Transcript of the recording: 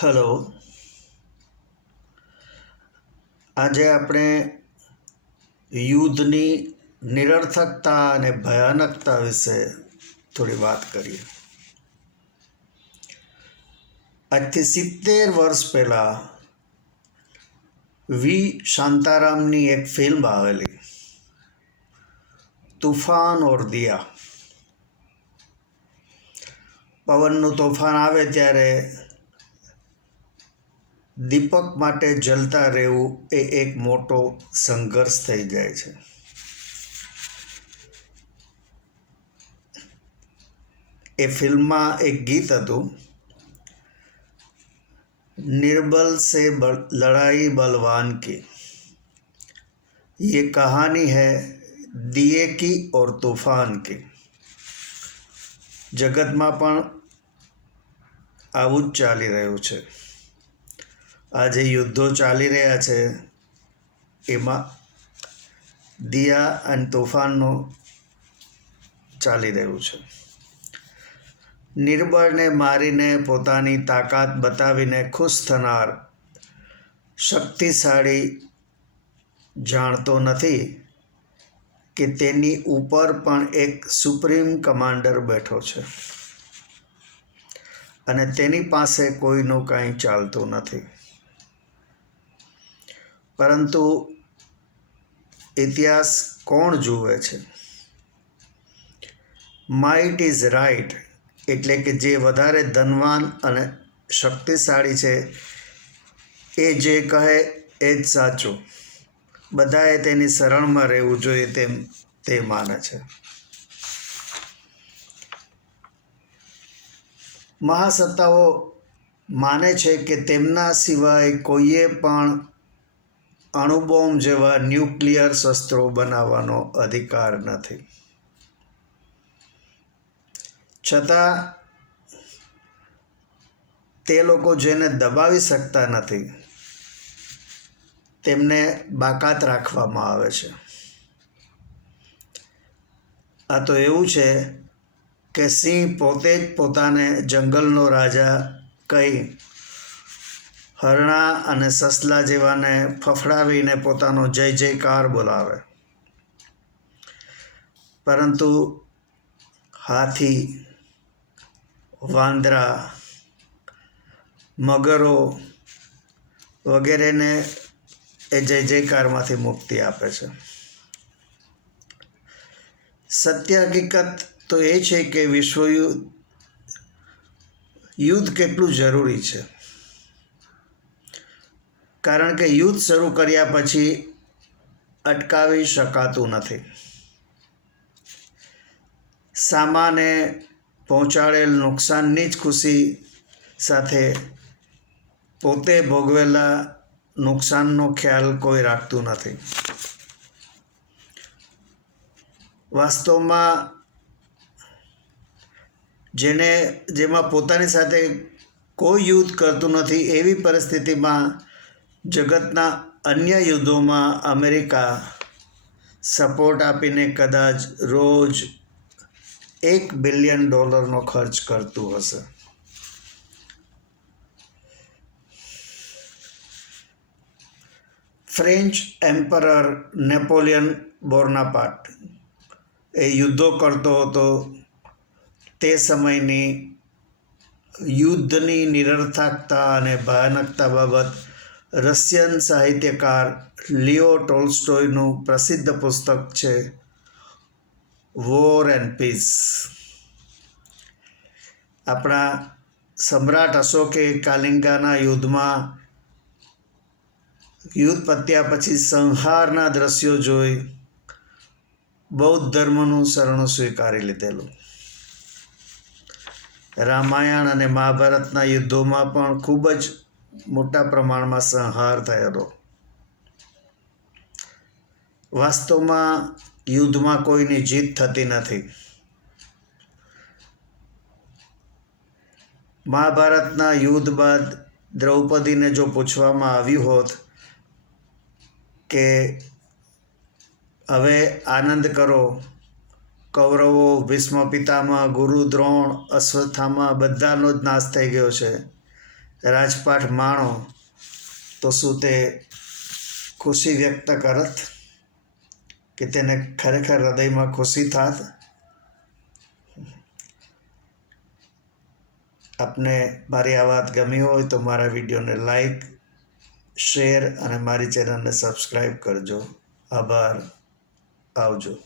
Hello. આજે આપણે યુદ્ધની નિરર્થકતા અને ભયાનકતા વિશે થોડી વાત કરીએ. આજથી 70 વર્ષ પહેલાં વી શાંતારામની એક ફિલ્મ આવેલી, તૂફાન ઓર દિયા. પવનનું તોફાન આવે ત્યારે દીપક માટે જલતા રહેવું એ એક મોટો સંઘર્ષ થઈ જાય છે. એ ફિલ્મમાં એક ગીત હતું, निर्बल से लड़ाई बलवान की, ये कहानी है दिए की और तूफान की. જગતમાં પણ આવું જ ચાલી રહ્યું છે. આજે યુદ્ધો ચાલી રહ્યા છે, એમાં દિયા અને તોફાનનું ચાલી રહ્યું છે. નિર્બળને મારીને પોતાની તાકાત બતાવીને ખુશ થનાર શક્તિશાળી જાણતો નથી કે તેની ઉપર પણ એક સુપ્રીમ કમાન્ડર બેઠો છે અને તેની પાસે કોઈનું કાંઈ ચાલતું નથી. પરંતુ ઇતિહાસ કોણ જુએ છે? માઇટ ઇઝ રાઇટ, એટલે કે જે વધારે ધનવાન અને શક્તિશાળી છે એ જે કહે એ જ સાચું. બધાએ તેની શરણમાં રહેવું જોઈએ તેમ તે માને છે. મહાસત્તાઓ માને છે કે તેમના સિવાય કોઈએ પણ અણુબોમ્બ જેવા ન્યુક્લિયર શસ્ત્રો બનાવવાનો અધિકાર નથી. છતાં તે લોકો જેને દબાવી શકતા નથી તેમને બાકાત રાખવામાં આવે છે. આ તો એવું છે કે સિંહ પોતે જ પોતાને જંગલનો રાજા કહી હરણા અને સસલા જેવાને ફફડાવીને પોતાનો જય જયકાર બોલાવે, પરંતુ હાથી, વાંદરા, મગરો વગેરેને એ જય જયકારમાંથી મુક્તિ આપે છે. સત્ય હકીકત તો એ છે કે યુદ્ધ કેટલું જરૂરી છે, કારણ કે યુદ્ધ શરૂ કર્યા પછી અટકાવી શકાતું નથી. સામાને પહોંચાડેલ નુકસાનની જ ખુશી સાથે પોતે ભોગવેલા નુકસાનનો ખ્યાલ કોઈ રાખતું નથી. વાસ્તવમાં જેમાં પોતાની સાથે કોઈ યુદ્ધ કરતું નથી એવી પરિસ્થિતિમાં જગતના અન્ય યુદ્ધોમાં અમેરિકા સપોર્ટ આપીને કદાચ રોજ $1 બિલિયન ખર્ચ કરતું હશે. ફ્રેન્ચ એમ્પરર નેપોલિયન બોનાપાર્ટ એ યુદ્ધો કરતો હતો. તે સમયની યુદ્ધની નિરર્થકતા અને ભયાનકતા બાબત રશિયન સાહિત્યકાર લિયો ટોલ્સ્ટોયનું પ્રસિદ્ધ પુસ્તક છે વોર એન્ડ પીસ. આપણા સમ્રાટ અશોકે કાલિંગાના યુદ્ધમાં યુદ્ધ પત્યા પછી સંહારના દ્રશ્યો જોઈ બૌદ્ધ ધર્મનું શરણું સ્વીકારી લીધેલું. રામાયણ અને મહાભારતના યુદ્ધોમાં પણ ખૂબ જ મોટા પ્રમાણમાં સંહાર થયેલો. વાસ્તવમાં યુદ્ધમાં કોઈની જીત થતી નથી. મહાભારતના યુદ્ધ બાદ દ્રૌપદીને જો પૂછવામાં આવ્યું હોત કે હવે આનંદ કરો, કૌરવો, ભીષ્મ પિતામહ, ગુરુ દ્રોણ, અશ્વત્થામા બધાનો જ નાશ થઈ ગયો છે, રાજપાઠ માણો તો શું તે ખુશી વ્યક્ત કરત કે તેને ખરેખર હૃદયમાં ખુશી થાત? આપને મારી આ વાત ગમી હોય તો મારા વિડીયોને લાઈક, શેર અને મારી ચેનલને સબસ્ક્રાઈબ કરજો. આભાર. આવજો.